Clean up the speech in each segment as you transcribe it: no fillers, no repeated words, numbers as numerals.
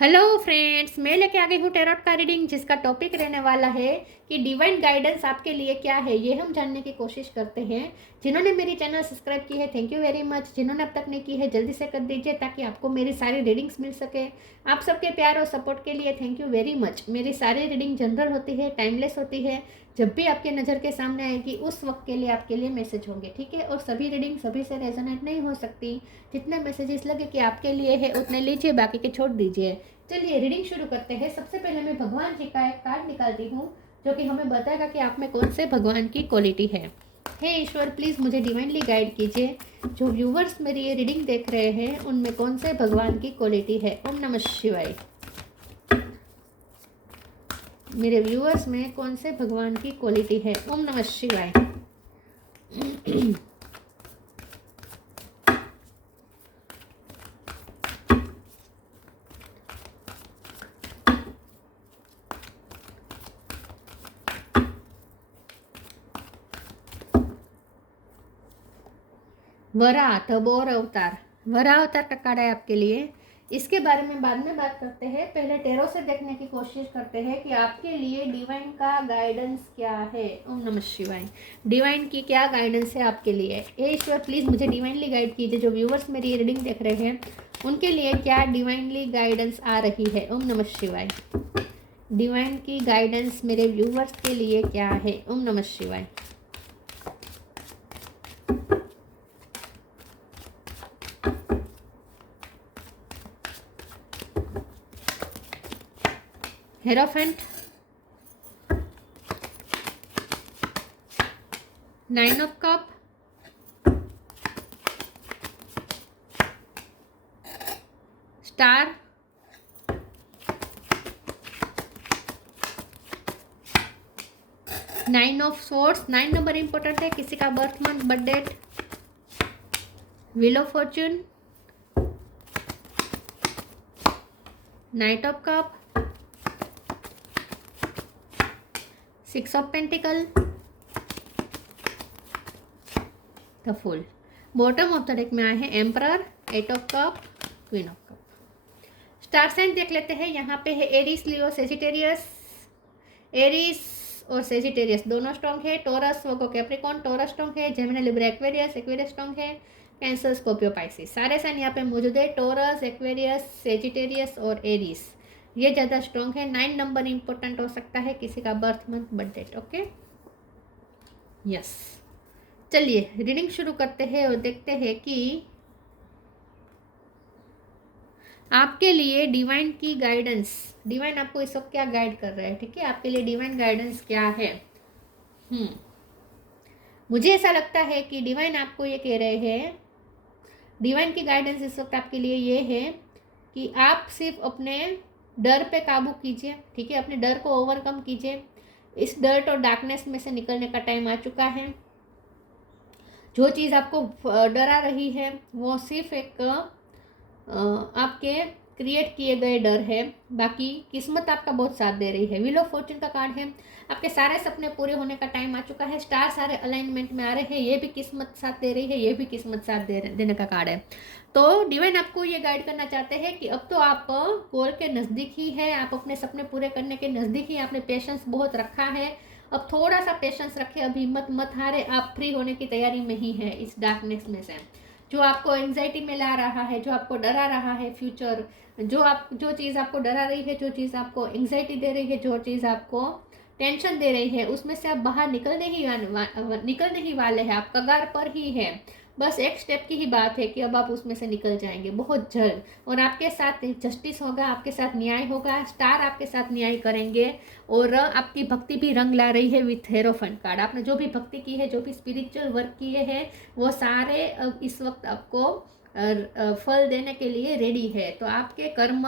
Hello friends, मैं लेके आ गई हूँ टैरोट का रीडिंग, जिसका टॉपिक रहने वाला है कि डिवाइन गाइडेंस आपके लिए क्या है। ये हम जानने की कोशिश करते हैं। जिन्होंने मेरी चैनल सब्सक्राइब की है, थैंक यू वेरी मच। जिन्होंने अब तक नहीं की है, जल्दी से कर दीजिए ताकि आपको मेरी सारी रीडिंग्स मिल सके। आप सबके प्यार और सपोर्ट के लिए थैंक यू वेरी मच। मेरी सारी रीडिंग जनरल होती है, टाइमलेस होती है। जब भी आपके नज़र के सामने आएगी उस वक्त के लिए आपके लिए मैसेज होंगे, ठीक है। और सभी रीडिंग सभी से रेजोनेट नहीं हो सकती। जितने मैसेजेस लगे कि आपके लिए है उतने लीजिए, बाकी के छोड़ दीजिए। चलिए रीडिंग शुरू करते हैं। सबसे पहले मैं भगवान जी का एक कार्ड निकालती हूँ जो कि हमें बताएगा कि आप में कौन से भगवान की क्वालिटी है। हे ईश्वर, प्लीज़ मुझे डिवाइनली गाइड कीजिए। जो व्यूवर्स मेरी ये रीडिंग देख रहे हैं उनमें कौन से भगवान की क्वालिटी है। ओम नमः शिवाय। मेरे व्यूवर्स में कौन से भगवान की क्वालिटी है। ओम नमः शिवाय। वरा तबोर अवतार, वरा अवतार का कार्ड है आपके लिए। इसके बारे में बाद में बात करते हैं। पहले टेरो से देखने की कोशिश करते हैं कि आपके लिए डिवाइन का गाइडेंस क्या है। ओम नमः शिवाय। डिवाइन की क्या गाइडेंस है आपके लिए। हे ईश्वर, प्लीज़ मुझे डिवाइनली गाइड कीजिए। जो व्यूवर्स मेरी रीडिंग देख रहे हैं उनके लिए क्या डिवाइनली गाइडेंस आ रही है। ओम नमः शिवाय। डिवाइन की गाइडेंस मेरे व्यूवर्स के लिए क्या है। ओम नमः शिवाय। Hierophant, 9 of cup, star, nine of swords. 9 number important है। किसी का birth month, birth date, wheel of fortune, knight of cup, 6 of pentacle, the fool. Bottom of the deck में आए हैं emperor, 8 of cup, queen of cup. Star sign देख लेते हैं। यहाँ पे है एरीज, लियो, सेजिटेरियस। एरीज और सेजिटेरियस दोनों स्ट्रॉन्ग है। Taurus, Virgo, Capricorn, Taurus strong है। Gemini, Libra, Aquarius, Aquarius strong है। कैंसर, स्कॉर्पियो, पाइसिस, सारे साइन यहाँ पे मौजूद है। टोरस, एक्वेरियस, सेजिटेरियस और एरीज ये ज़्यादा स्ट्रॉन्ग है। 9 नंबर इंपॉर्टेंट हो सकता है। किसी का birth month, birth date. Okay, yes. चलिए रीडिंग शुरू करते हैं और देखते हैं कि आपके लिए डिवाइन की गाइडेंस, डिवाइन आपको इस वक्त क्या गाइड कर रहा है। ठीक है, आपके लिए डिवाइन गाइडेंस क्या है। मुझे ऐसा लगता है कि डिवाइन आपको ये कह रहे हैं, डिवाइन की गाइडेंस इस वक्त आपके लिए ये है कि आप सिर्फ अपने डर पे काबू कीजिए। ठीक है, अपने डर को ओवरकम कीजिए। इस डर और डार्कनेस में से निकलने का टाइम आ चुका है। जो चीज़ आपको डरा रही है वो सिर्फ एक आपके क्रिएट किए गए डर है। बाकी किस्मत आपका बहुत साथ दे रही है। व्हील ऑफ फॉर्चून का कार्ड है। आपके सारे सपने पूरे होने का टाइम आ चुका है। स्टार सारे अलाइनमेंट में आ रहे हैं। ये भी किस्मत साथ दे रही है, ये भी किस्मत साथ देने का कार्ड है। तो डिवाइन आपको ये गाइड करना चाहते हैं कि अब तो आप गोल के नज़दीक ही है, आप अपने सपने पूरे करने के नज़दीक ही। आपने पेशेंस बहुत रखा है, अब थोड़ा सा पेशेंस रखें। अभी हिम्मत मत हारे, आप फ्री होने की तैयारी में ही है इस डार्कनेस में से। जो आपको एंजाइटी में ला रहा है, जो आपको डरा रहा है फ्यूचर, जो चीज़ आपको डरा रही है, जो चीज़ आपको एंजाइटी दे रही है, जो चीज़ आपको टेंशन दे रही है, उसमें से आप बाहर निकलने ही वाले हैं। आप कगार पर ही है। बस एक स्टेप की ही बात है कि अब आप उसमें से निकल जाएंगे बहुत जल्द। और आपके साथ जस्टिस होगा, आपके साथ न्याय होगा। स्टार आपके साथ न्याय करेंगे। और आपकी भक्ति भी रंग ला रही है विथ हेरोफेंट कार्ड। आपने जो भी भक्ति की है, जो भी स्पिरिचुअल वर्क किए हैं, वो सारे इस वक्त आपको फल देने के लिए रेडी है। तो आपके कर्म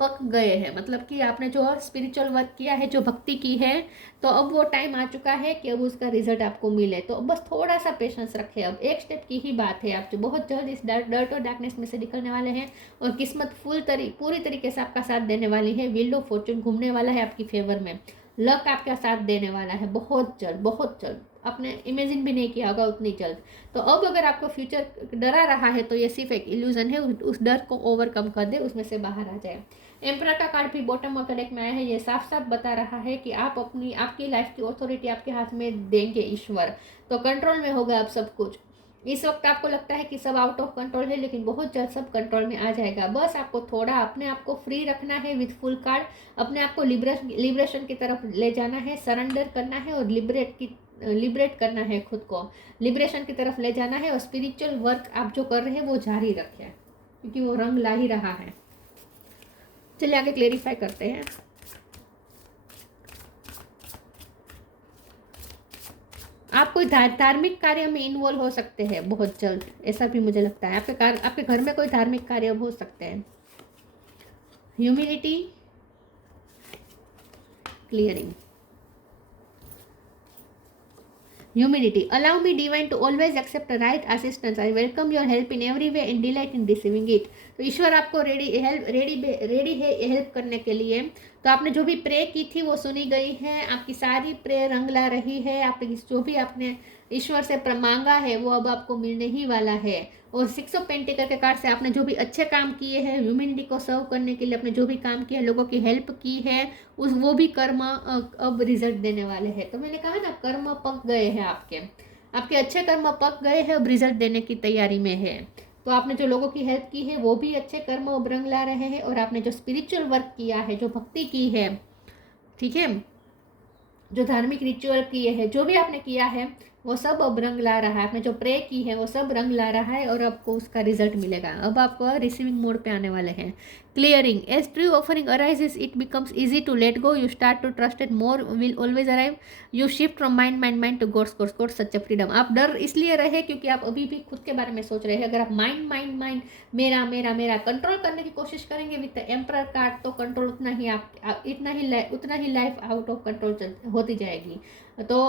पक गए हैं, मतलब कि आपने जो स्पिरिचुअल वर्क किया है, जो भक्ति की है, तो अब वो टाइम आ चुका है कि अब उसका रिजल्ट आपको मिले। तो बस थोड़ा सा पेशेंस रखें। अब एक स्टेप की ही बात है। आप जो बहुत जल्द इस डर्ट और डार्कनेस में से निकलने वाले हैं और किस्मत पूरी तरीके से आपका साथ देने वाली है। व्हील ऑफ फॉर्चून घूमने वाला है आपकी फेवर में। लक आपका साथ देने वाला है बहुत जल्द, बहुत जल्द। आपने इमेजिन भी नहीं किया होगा उतनी जल्द। तो अब अगर आपको फ्यूचर डरा रहा है तो ये सिर्फ एक इल्यूजन है, उस डर को ओवरकम कर दे, उसमें से बाहर आ जाए। एम्परर का कार्ड भी बॉटम ऑफ द डेक में आया है। ये साफ साफ बता रहा है कि आप आपकी लाइफ की अथॉरिटी आपके हाथ में देंगे ईश्वर, तो कंट्रोल में होगा अब सब कुछ। इस वक्त आपको लगता है कि सब आउट ऑफ कंट्रोल है, लेकिन बहुत जल्द सब कंट्रोल में आ जाएगा। बस आपको थोड़ा अपने आप को फ्री रखना है विथ फुल कार्ड, अपने आप को लिबरेशन की तरफ ले जाना है, सरेंडर करना है और लिबरेट करना है, खुद को लिबरेशन की तरफ ले जाना है। और स्पिरिचुअल वर्क आप जो कर रहे हैं वो जारी रखें, क्योंकि वो रंग ला ही रहा है। चलिए आगे क्लेरिफाई करते हैं। आप कोई धार्मिक कार्य में इन्वॉल्व हो सकते हैं बहुत जल्द, ऐसा भी मुझे लगता है। आपके घर में कोई धार्मिक कार्य हो सकते हैं। Humility, clearing, humility. Allow me divine to always accept the right assistance. I welcome your help in every way and delight in receiving it. तो ईश्वर आपको रेडी है हेल्प करने के लिए। तो आपने जो भी प्रे की थी वो सुनी गई है, आपकी सारी प्रे रंग ला रही है। आप जो भी आपने ईश्वर से मांगा है वो अब आपको मिलने ही वाला है। और 6 ऑफ पेंटिकल के कार्ड से आपने जो भी अच्छे काम किए हैं, ह्यूमैनिटी को सर्व करने के लिए आपने जो भी काम किया, लोगों की हेल्प की है, वो भी कर्म अब रिजल्ट देने वाले हैं। तो मैंने कहा ना, कर्म पक गए हैं आपके अच्छे कर्म पक गए हैं, अब रिजल्ट देने की तैयारी में है। तो आपने जो लोगों की हेल्प की है वो भी अच्छे कर्म अब रंग ला रहे हैं। और आपने जो स्पिरिचुअल वर्क किया है, जो भक्ति की है, ठीक है, जो धार्मिक रिचुअल किए हैं, जो भी आपने किया है वो सब अब रंग ला रहा है। आपने जो प्रे की है वो सब रंग ला रहा है और आपको उसका रिजल्ट मिलेगा। अब आप रिसीविंग मोड पे आने वाले हैं। Clearing, as true offering arises it becomes easy to let go, you start to trust it, more will always arrive, you shift from mind to God's such freedom. आप डर इसलिए रहे क्योंकि आप अभी भी खुद के बारे में सोच रहे हैं। अगर आप माइंड मेरा कंट्रोल करने की कोशिश करेंगे विद द एम्परर कार्ड, तो कंट्रोल उतना ही लाइफ आउट ऑफ कंट्रोल होती जाएगी। तो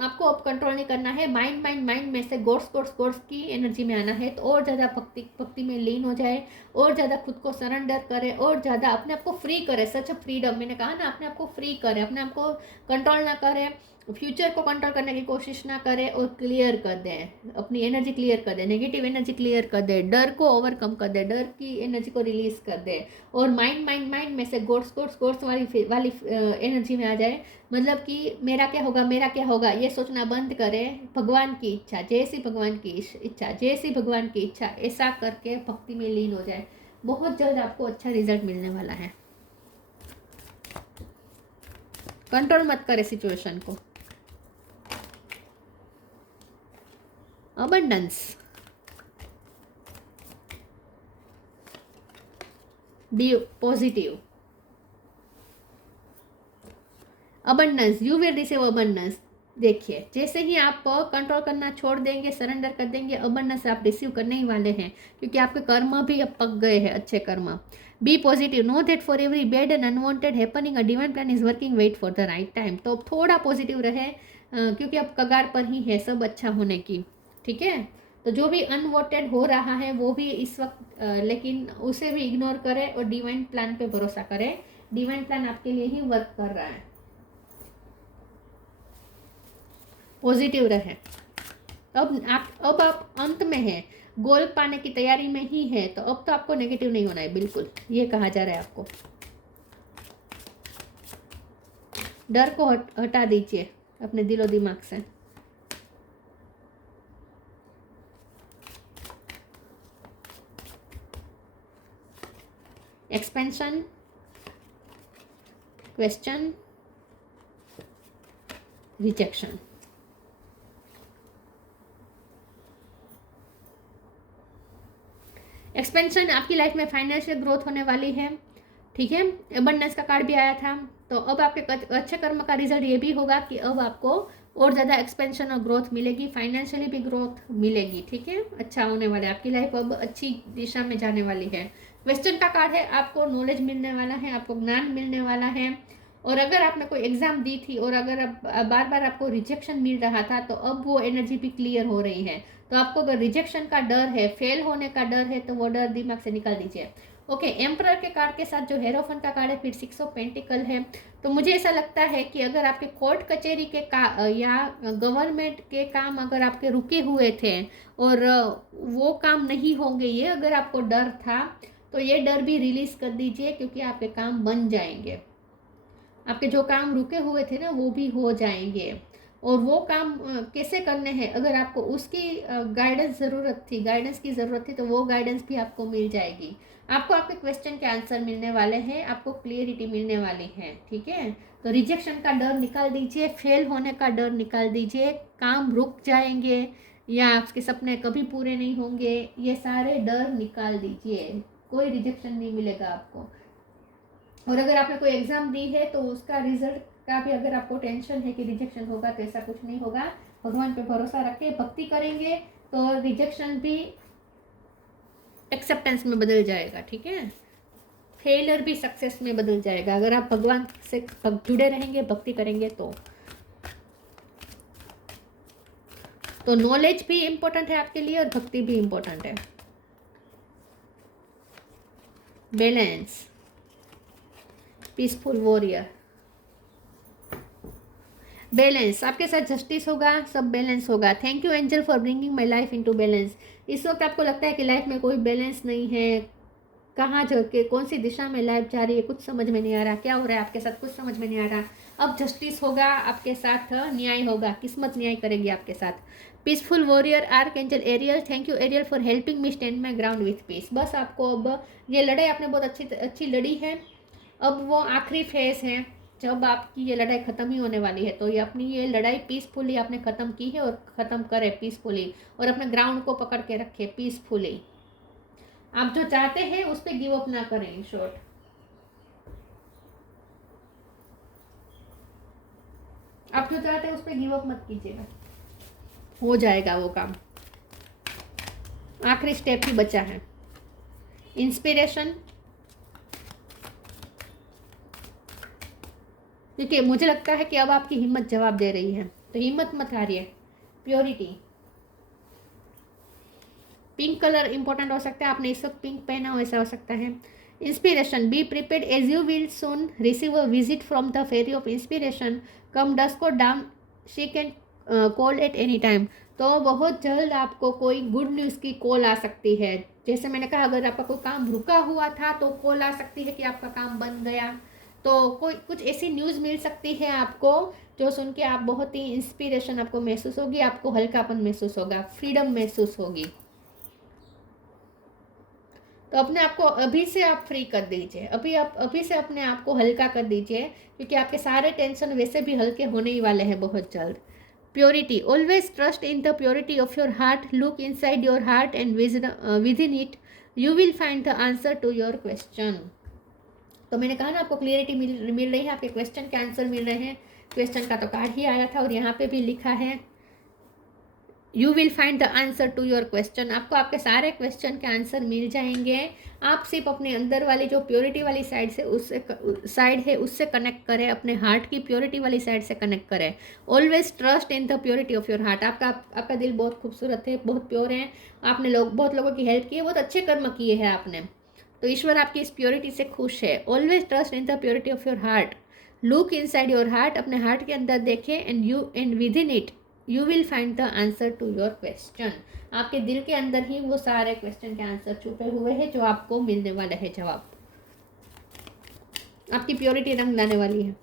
आपको अब कंट्रोल नहीं करना है। माइंड में से गॉड्स की एनर्जी में आना है। तो और ज़्यादा भक्ति में लीन हो जाए, और ज़्यादा खुद को सरेंडर करे, और ज़्यादा अपने आप को फ्री करे। सच फ्रीडम, मैंने कहा ना, अपने आप को फ्री करे, अपने आप को कंट्रोल ना करे, फ्यूचर को कंट्रोल करने की कोशिश ना करे, और क्लियर कर दे, अपनी एनर्जी क्लियर कर दे, नेगेटिव एनर्जी क्लियर कर दे, डर को ओवरकम कर दे, डर की एनर्जी को रिलीज कर दे, और माइंड में से गॉड्स वाली एनर्जी में आ जाए। मतलब कि मेरा क्या होगा ये सोचना बंद करे। भगवान की इच्छा, जैसी भगवान की इच्छा, जैसी भगवान की इच्छा, ऐसा करके भक्ति में लीन हो जाए। बहुत जल्द आपको अच्छा रिजल्ट मिलने वाला है। कंट्रोल मत करे सिचुएशन को। Abundance, be positive. Abundance, you will receive abundance. देखिए, जैसे ही आप कंट्रोल करना छोड़ देंगे, सरेंडर कर देंगे, अबंडेंस आप रिसीव करने ही वाले हैं, क्योंकि आपके कर्म भी अब पक गए हैं, अच्छे कर्म। Be positive, know that for every bad and unwanted happening a divine plan is working, wait for the right time. तो थोड़ा पॉजिटिव रहे, क्योंकि अब कगार पर ही है सब अच्छा होने की, ठीक है। तो जो भी अनवांटेड हो रहा है वो भी इस वक्त, लेकिन उसे भी इग्नोर करें और डिवाइन प्लान पे भरोसा करें। डिवाइन प्लान आपके लिए ही वर्क कर रहा है। पॉजिटिव रहे। अब आप अंत में हैं, गोल पाने की तैयारी में ही है, तो अब तो आपको नेगेटिव नहीं होना है, बिल्कुल ये कहा जा रहा है आपको। डर को हटा दीजिए अपने दिलो दिमाग से। Expansion, question, rejection. एक्सपेंशन, आपकी लाइफ में फाइनेंशियल ग्रोथ होने वाली है, ठीक है। अबंडेंस का कार्ड भी आया था। तो अब आपके अच्छे कर्म का रिजल्ट ये भी होगा कि अब आपको और ज़्यादा एक्सपेंशन और ग्रोथ मिलेगी, फाइनेंशियली भी ग्रोथ मिलेगी, ठीक है। अच्छा होने वाला है, आपकी लाइफ अब अच्छी दिशा में जाने वाली है। क्वेश्चन का कार्ड है, आपको नॉलेज मिलने वाला है, आपको ज्ञान मिलने वाला है। और अगर आपने कोई एग्जाम दी थी और अगर बार बार आपको रिजेक्शन मिल रहा था, तो अब वो एनर्जी भी क्लियर हो रही है। तो आपको अगर रिजेक्शन का डर है, फेल होने का डर है, तो वो डर दिमाग से निकाल दीजिए। ओके, एम्परर के कार्ड के साथ जो हेरोफन का कार्ड है, फिर 6 ऑफ पेंटिकल है। तो मुझे ऐसा लगता है कि अगर आपके कोर्ट कचहरी के या गवर्नमेंट के काम अगर आपके रुके हुए थे और वो काम नहीं होंगे, ये अगर आपको डर था, तो ये डर भी रिलीज कर दीजिए, क्योंकि आपके काम बन जाएंगे। आपके जो काम रुके हुए थे ना, वो भी हो जाएंगे। और वो काम कैसे करने हैं, अगर आपको उसकी गाइडेंस की ज़रूरत थी, तो वो गाइडेंस भी आपको मिल जाएगी। आपको आपके क्वेश्चन के आंसर मिलने वाले हैं, आपको क्लियरिटी मिलने वाली है, ठीक है। तो रिजेक्शन का डर निकाल दीजिए, फेल होने का डर निकाल दीजिए, काम रुक जाएंगे या आपके सपने कभी पूरे नहीं होंगे, ये सारे डर निकाल दीजिए। कोई रिजेक्शन नहीं मिलेगा आपको। और अगर आपने कोई एग्ज़ाम दी है तो उसका रिजल्ट का भी अगर आपको टेंशन है कि रिजेक्शन होगा, तो ऐसा कुछ नहीं होगा। भगवान पे भरोसा रखें, भक्ति करेंगे तो रिजेक्शन भी एक्सेप्टेंस में बदल जाएगा, ठीक है। फेलियर भी सक्सेस में बदल जाएगा अगर आप भगवान से जुड़े रहेंगे, भक्ति करेंगे तो नॉलेज भी इम्पोर्टेंट है आपके लिए और भक्ति भी इम्पोर्टेंट है। बैलेंस, पीसफुल वॉरियर, बैलेंस, आपके साथ जस्टिस होगा, सब बैलेंस होगा। Thank you angel for bringing my life into balance. इस वक्त आपको लगता है कि लाइफ में कोई बैलेंस नहीं है, कहाँ के कौन सी दिशा में लाइफ जा रही है, कुछ समझ में नहीं आ रहा, क्या हो रहा है आपके साथ, कुछ समझ में नहीं आ रहा। अब जस्टिस होगा आपके साथ, न्याय होगा, किस्मत न्याय करेगी आपके साथ। Peaceful warrior, archangel Ariel, thank you Ariel for helping me stand my ground with peace. बस आपको अब ये लड़ाई आपने बहुत अच्छी लड़ी है, अब वो आखिरी फेज है जब आपकी ये लड़ाई ख़त्म ही होने वाली है। तो ये अपनी ये लड़ाई पीसफुली आपने ख़त्म की है और ख़त्म करे पीसफुली, और अपने ग्राउंड को पकड़ के रखे पीसफुली। आप जो चाहते हैं उस पर गिव अप ना करें। इन शॉर्ट, आप जो चाहते हैं उस पर गिव अप मत कीजिएगा, हो जाएगा वो काम। आखिरी स्टेप ही बचा है। इंस्पिरेशन, क्योंकि मुझे लगता है कि अब आपकी हिम्मत जवाब दे रही है, तो हिम्मत मत हारिए। प्योरिटी, पिंक कलर इंपॉर्टेंट हो सकता है, आपने इस वक्त पिंक पहना हो, ऐसा हो सकता है। Inspiration, be prepared as you will soon receive a visit from the fairy of inspiration, come dusk और dawn she can call at any time. तो बहुत जल्द आपको कोई गुड न्यूज़ की कॉल आ सकती है। जैसे मैंने कहा, अगर आपका कोई काम रुका हुआ था तो कॉल आ सकती है कि आपका काम बन गया। तो कोई कुछ ऐसी न्यूज़ मिल सकती है आपको जो सुन के आप बहुत ही इंस्पिरेशन आपको महसूस होगी, आपको हल्कापन महसूस होगा, फ्रीडम महसूस होगी। तो अपने आप को अभी से आप फ्री कर दीजिए, अभी से अपने आप को हल्का कर दीजिए, क्योंकि आपके सारे टेंशन वैसे भी हल्के होने ही वाले हैं बहुत जल्द। Purity, always trust in the purity of your heart, look inside your heart and within it you will find the answer to your question. तो मैंने कहा ना, आपको क्लियरिटी मिल रही है, आपके क्वेश्चन के आंसर मिल रहे हैं। क्वेश्चन का तो कार्ड ही आया था और यहाँ पे भी लिखा है you will find the answer to your question. आपको आपके सारे क्वेश्चन के आंसर मिल जाएंगे। आप सिर्फ अपने अंदर वाली जो प्योरिटी वाली साइड है उससे कनेक्ट करें, अपने हार्ट की प्योरिटी वाली साइड से कनेक्ट करें। Always trust in the purity of your heart. आपका दिल बहुत खूबसूरत है, बहुत प्योर है, आपने बहुत लोगों की हेल्प की है, बहुत अच्छे कर्म किए हैं आपने, तो ईश्वर आपकी इस प्योरिटी से खुश है। Always trust in the purity of your heart, look inside your heart, अपने हार्ट के अंदर देखें, and within it you will find the answer to your question. आपके दिल के अंदर ही वो सारे क्वेश्चन के आंसर छुपे हुए हैं जो आपको मिलने वाले हैं जवाब। आपकी प्योरिटी रंग लाने वाली है।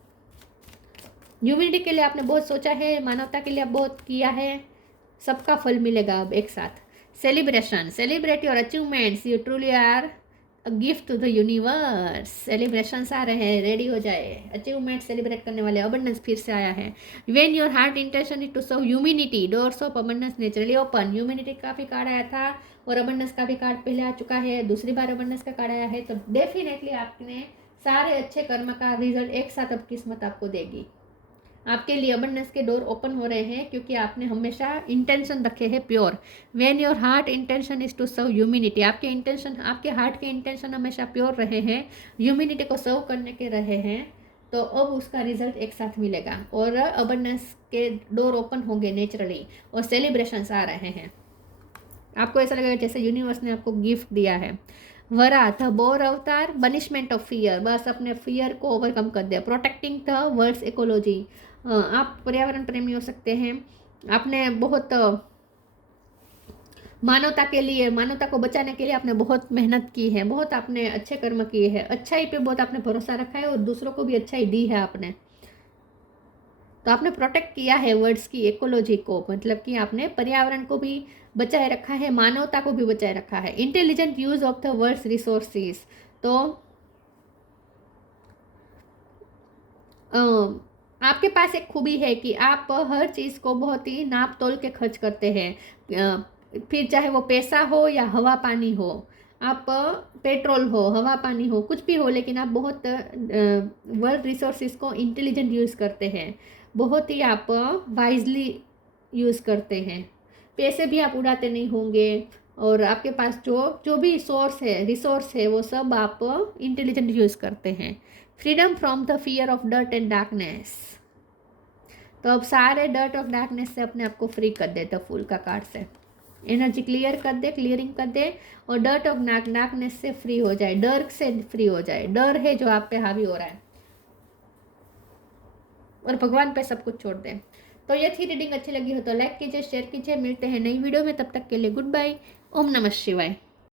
ह्यूमैनिटी के लिए आपने बहुत सोचा है, मानवता के लिए आप बहुत किया है, सबका फल मिलेगा अब एक साथ। Celebration, celebrate your achievements, you truly are a gift to the universe. Celebrations आ रहे हैं, रेडी हो जाए, अचीवमेंट सेलिब्रेट करने वाले। अबंडेंस फिर से आया है। When your heart intention is to serve humanity, doors of abundance naturally open. Humanity का भी कार्ड आया था और अबंडेंस का भी कार्ड पहले आ चुका है, दूसरी बार अबंडेंस का कार्ड आया है, तो डेफिनेटली आपने सारे अच्छे कर्म का रिजल्ट एक साथ अब किस्मत आपको देगी। आपके लिए अबंडेंस के डोर ओपन हो रहे हैं क्योंकि आपने हमेशा इंटेंशन रखे हैं pure. When your heart intention is to serve humanity, आपके इंटेंशन, आपके हार्ट के इंटेंशन हमेशा प्योर रहे हैं, ह्यूमैनिटी को सर्व करने के रहे हैं, तो अब उसका रिजल्ट एक साथ मिलेगा और अबंडेंस के डोर ओपन होंगे नेचुरली और सेलिब्रेशंस आ रहे हैं। आपको ऐसा लगेगा जैसे यूनिवर्स ने आपको गिफ्ट दिया है। वरा द बोर अवतार, बनिशमेंट ऑफ फियर, बस अपने फियर को ओवरकम कर दे। प्रोटेक्टिंग द वर्ल्ड्स इकोलॉजी, आप पर्यावरण प्रेमी हो सकते हैं, आपने बहुत मानवता के लिए, मानवता को बचाने के लिए आपने बहुत मेहनत की है, बहुत आपने अच्छे कर्म किए हैं, अच्छाई पे बहुत आपने भरोसा रखा है और दूसरों को भी अच्छाई दी है आपने। तो आपने प्रोटेक्ट किया है वर्ड्स की इकोलॉजी को, मतलब कि आपने पर्यावरण को भी बचाए रखा है, मानवता को भी बचाए रखा है। Intelligent use of the words resources, तो आपके पास एक खूबी है कि आप हर चीज़ को बहुत ही नाप तोल के खर्च करते हैं, फिर चाहे वो पैसा हो या हवा पानी हो, आप पेट्रोल हो, हवा पानी हो, कुछ भी हो, लेकिन आप बहुत वर्ल्ड रिसोर्सेज को इंटेलिजेंट यूज़ करते हैं, बहुत ही आप वाइजली यूज़ करते हैं। पैसे भी आप उड़ाते नहीं होंगे, और आपके पास जो जो भी सोर्स है, रिसोर्स है, वो सब आप इंटेलिजेंट यूज़ करते हैं। Freedom from the fear of dirt and darkness, तो अब सारे डर्ट ऑफ डार्कनेस से अपने आप को फ्री कर दे द फूल का कार्ड से। एनर्जी क्लियर कर दे, क्लियरिंग कर दे, और डर्ट ऑफ डार्कनेस से फ्री हो जाए, डर से फ्री हो जाए, डर है जो आप पे हावी हो रहा है, और भगवान पे सब कुछ छोड़ दें। तो ये थी रीडिंग, अच्छी लगी हो तो लाइक कीजिए, शेयर कीजिए, मिलते हैं नई वीडियो में, तब तक के लिए गुड बाय, ओम नमः शिवाय।